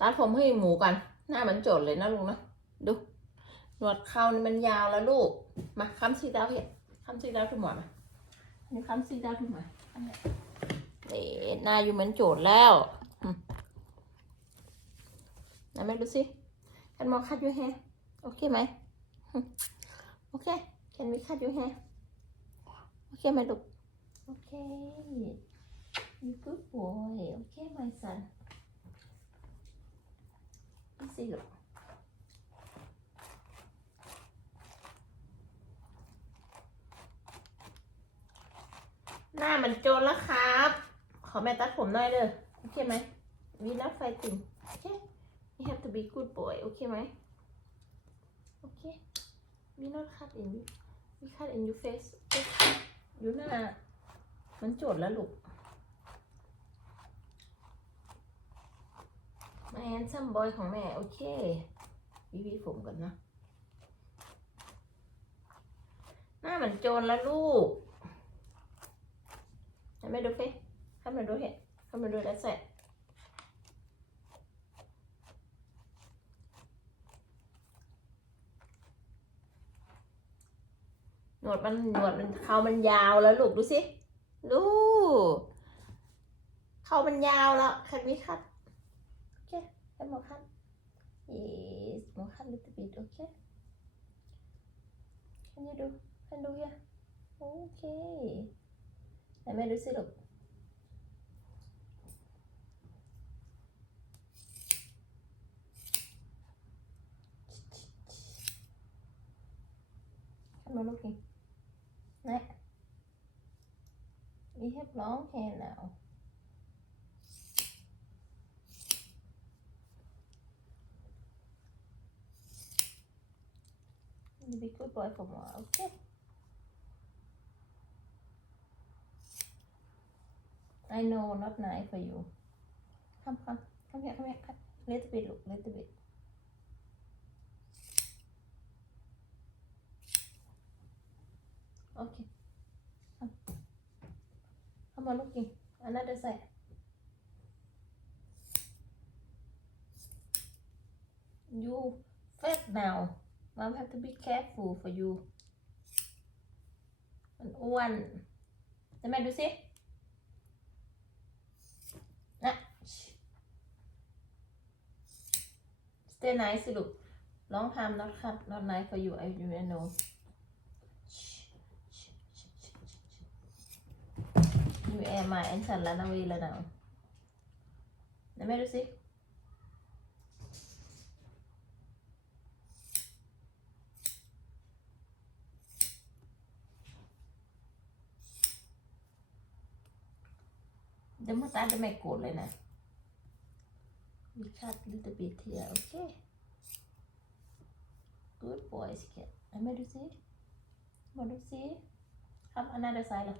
ตัดผมให้หมูกันหน้ามันโจดเลยนะลูกนะดูหนวดเขานี่มันยาวแล้วลูกมาคำสีดาวเห็ดค้ำสีดาวขึ้นหมดมานนี้ค้ำสีดาวขึ้นมาอันนี้นี่หน้าอยู่เหมือนโจดแล้วอืมไหนแม่ดูสิกันมองคัดอยู่แฮโอเคไหมโอเค can we cut your hair โอเคไหมลูกโอเค you good boy โอเค my son easy ลูกหน้ามันโจรแล้วครับ ขอแม่ตัดผมหน่อยเลยโอเคไหม we not fighting โอเค you have to be good boy โอเคไหมโอเค we not cut in we cut in your face โอเคยู่หน้ามันโจรแล้วลูก แมนซัมบอยของแม่ โอเควิวีผมก่อนนะ หน้าเหมือนโจรแล้วลูกให้แม่ดูเฟให้แม่ดูเห็ดให้แม่ดูแล้วเสร็จหนวดมันหนวดมันเขามันยาวแล้วลูกดูสิ ลูกเขามันยาวแล้วคันวิคัด อเคให้หมอคัด yes หมอคัด little bit โอเค Can you do Can do here โอเคไหนแม่ดูสิลูก Come on, looking. Này. We have long hair now. You be good boy for more, okay? I know, not nice for you. Come, come, come here, come here, come. Little bit, look, little bit. Okay. Come. Come on, looking. Another side. You fat now. Mom have to be careful for you. มันอ้วนจะแม่ดูสินะ stay nice สิลูก long time not cut not nice for you I you know ยูแอร์มาแอนสันแล้วนะวีแล้วนะไหนแม่ดูสิ เดี๋ยวมาตัดเดี๋ยวแม่โกรธเลยนะมีคัด little bit here okay good boys kid ไหนแม่ดูสิมาดูสิทำ another side เหรอ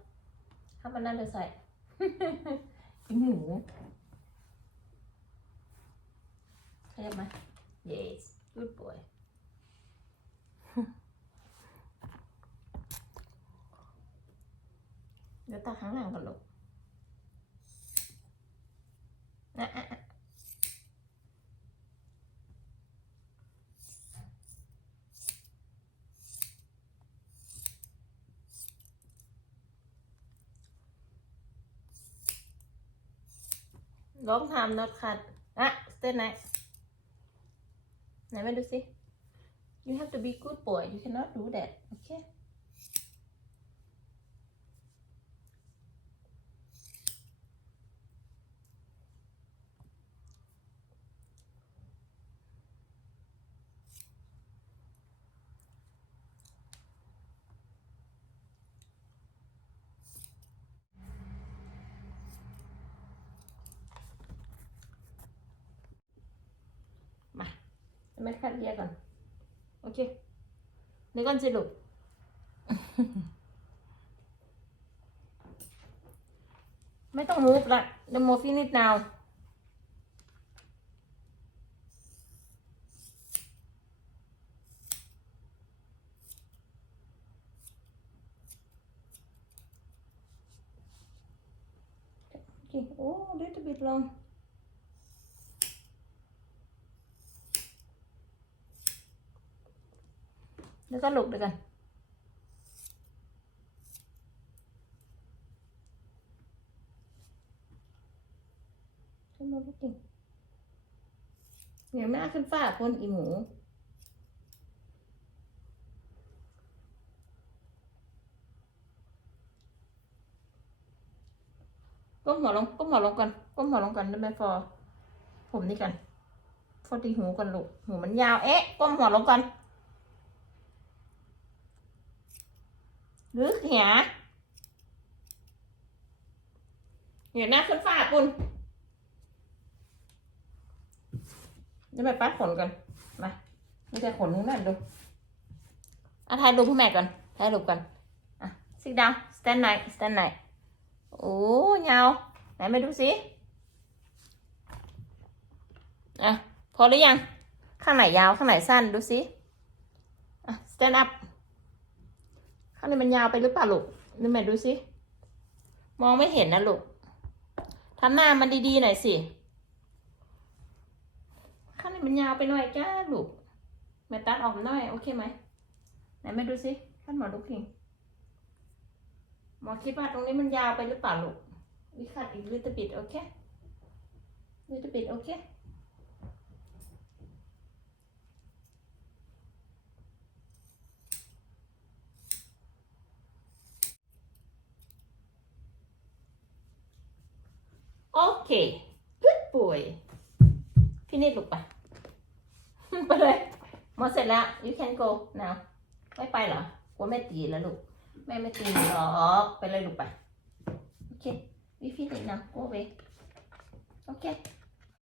ทำมันนั่นเลยใส่กินหมูขยับมา yes good boy เดี๋ยวตาข้างหลังก่อนลูก ร้องทำ not cut อ่ะ stay nice ไหนมาดูสิ you have to be good boy you cannot do that okay แม่คัดเรียกก่อน โอเคเดี๋ยวก่อนสิลูกไม่ต้องมูฟละ the more finish now โอเคโอ้ little bit long แล้วก็ลุกด้วยกันขึ้นมาลูกจริงเหนียวหน้าขึ้นฟ้าคนอีหมูก้มหัวลงก้มหัวลงก่อนก้มหัวลงก่อนได้ไหมฟอผมนี่กันฟอตีหูก่อนลูกหูมันยาวเอ๊ะก้มหัวลงก่อน หรือเหียเหียหน้าขึ้นฟ้าปุ่นเดี๋ยวไปปัดขนก่อนมาไม่ใช่ขนทั้งนั้นดูอะถ่ายรูปให้แม่ก่อนถ่ายรูปก่อนอะ sit down stand night stand night โอ้ยาวไหนมาดูสิอะพอหรือยัง ข้างไหนยาว ข้างไหนสั้นดูสิอะ stand up ข้างในมันยาวไปหรือเปล่าลูกดูแม่ดูสิมองไม่เห็นนะลูกทำหน้ามันดีๆหน่อยสิข้างในมันยาวไปหน่อยจ้าลูกแม่ตัดออกหน่อยโอเคไหมไหนแม่ดูสิท่านหมอดูคิงหมอคิดว่าตรงนี้มันยาวไปหรือเปล่าลูก we cut it little bit okay little bit okay เค good boy พี่นิดลุกไป ไปเลย หมดเสร็จแล้ว you can go now ไม่ไปเหรอกลัวแม่ตีแล้วลูก แม่ไม่ตีหรอก ไปเลยลูกไป โอเค we finish now go away โอเค